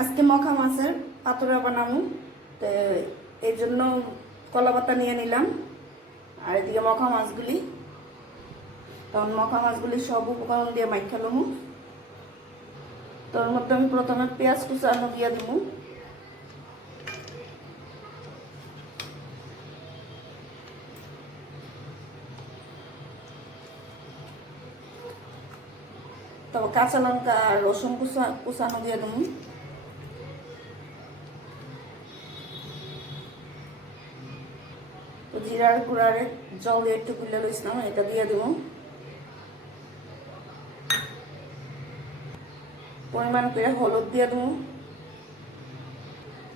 আজকে মখা মাছের পাতুরা বানাবো। তো এই জন্য কলা পাতা নিয়ে নিলাম, আর এদিকে মখা মাছগুলি। তখন মখা মাছগুলি সব উপকরণ দিয়ে মাইখা লমু। তোর মধ্যে আমি প্রথমে পেঁয়াজ কুচানো দিয়ে দিব। তারপর কাঁচা লঙ্কা আর রসুন কুচানো দিয়ে দেবো। তো জিরার গুঁড়ারে জল দিয়ে একটু গুলে লইছিলাম, এটা দিয়ে দেবো। পরিমাণ করে হলুদ দিয়ে দেবো,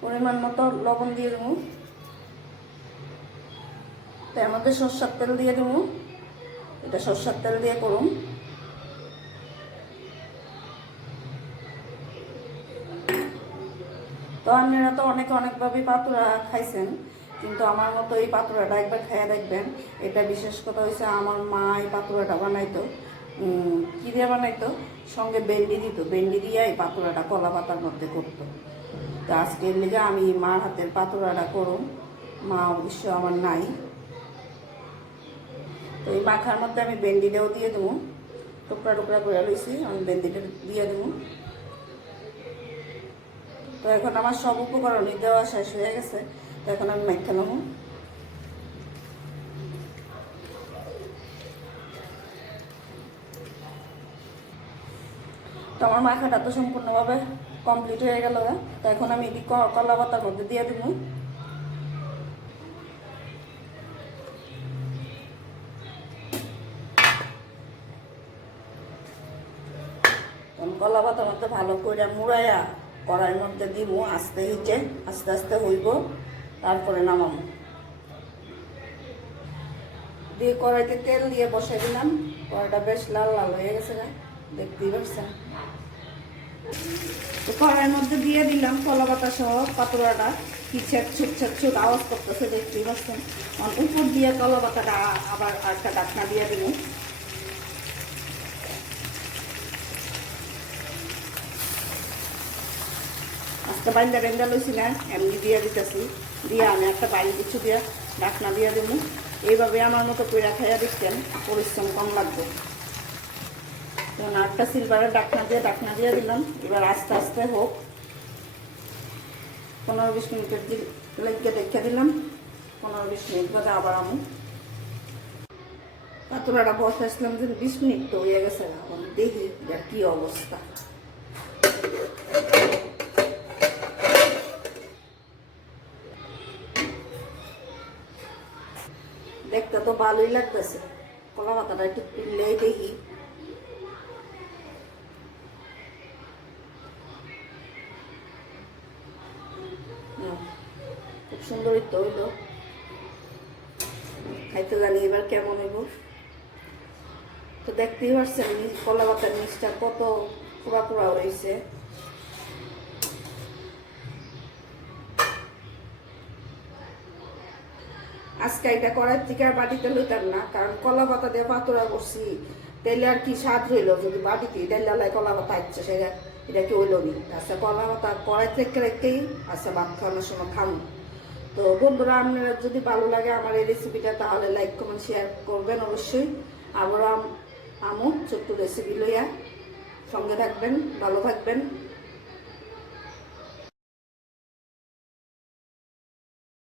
পরিমাণ মতো লবণ দিয়ে দেবো। তার মধ্যে সরষের তেল দিয়ে দেবো। এটা সরষের তেল দিয়ে করুন। তো আপনারা তো অনেকভাবে পাতুরা খাইছেন, কিন্তু আমার মতো এই পাতুরাটা একবার খাইয়া দেখবেন। এটা বিশেষ কথা হয়েছে, আমার মা এই পাতুরাটা বানাইতো। কী দিয়ে বানাইতো? সঙ্গে ভেন্ডি দিত, ভেন্ডি দিয়ে এই পাতুরাটা কলা পাতার মধ্যে করতো। তো আজকের লেগে আমি মার হাতের পাতুরাটা করুন। মা অবশ্য আমার নাই। তো এই মাখার মধ্যে আমি ভেন্ডিটাও দিয়ে দেবো, টুকরা টুকরা করে লইছি, আমি ভেন্ডিটা দিয়ে দেবো। তো এখন আমার সব উপকরণই দেওয়া শেষ হয়ে গেছে। তো এখন আমি মাইখা নেবো। তো আমার মাখাটা তো সম্পূর্ণভাবে কমপ্লিট হয়ে গেল। তো এখন আমি এটি কলা পাতার মধ্যে দিয়ে দেবো। কলা পাতার মধ্যে ভালো করে মুড়াইয়া কড়াইয়ের মধ্যে দিব। আস্তে হিটে আস্তে আস্তে হইব, তারপরে নামাবো। দিয়ে কড়াইতে তেল দিয়ে বসাই দিলাম। কড়াইটা বেশ লাল লাল হয়ে গেছে, দেখতেই পাচ্ছেন। তো কড়াইয়ের মধ্যে দিয়ে দিলাম কলা পাতা সহ পাতুরাটা। কি ছুট আওয়াজ করতেছে, দেখতেই পাচ্ছেন। উপর দিয়ে কলা পাতাটা আবার একটা ঢাকনা দিয়ে দিব। আজকে বাইন্দা বেন্দা লইছি না, এমনি দিয়ে দিতেছি। দিয়ে আমি একটা বাইরে কিছু দিয়ে ঢাকনা দিয়ে দেবো। এইভাবে আমার মতো কইরা খাইয়া দেখতেন, পরিশ্রম কম লাগবে। তখন আটটা সিলভারের ঢাকনা দিয়ে দিলাম। এবার আস্তে আস্তে হোক। 15-20 মিনিটের লেগে দেখে দিলাম। 15-20 মিনিট বাদে আবার আমি পাতুরাটা বসাইছিলাম যে 20 মিনিট তো হয়ে গেছে। এখন দেখি এটার কি অবস্থা। দেখতে তো ভালোই লাগতেছে। কলা পাতাটা একটু তুললেই দেখি। খুব সুন্দরই তো হইল। খাইতে জানি এবার কেমন হইব। তো দেখতেই পাচ্ছেন কলা পাতার নিচটা কত পুরা পুরা হয়েছে। আজকে এটা করার থেকে আর বাটিতে লইতাম না, কারণ কলা পাতা দিয়ে পাতুরা করছি। তাইলে আর কি স্বাদ হইলো যদি বাটিতে ডাইলায় কলা পাতা ইচ্ছে সেটা এটা কি হইল নি। আচ্ছা, কলা পাতা কড়াই থেকে রেখেই আচ্ছা ভাত খাওয়ানোর সময় খাবো। তো বন্ধুরা, আপনারা যদি ভালো লাগে আমার এই রেসিপিটা, তাহলে লাইক কমেন্ট শেয়ার করবেন অবশ্যই। আবারও আমু ছোট্ট রেসিপি লইয়া সঙ্গে থাকবেন, ভালো থাকবেন।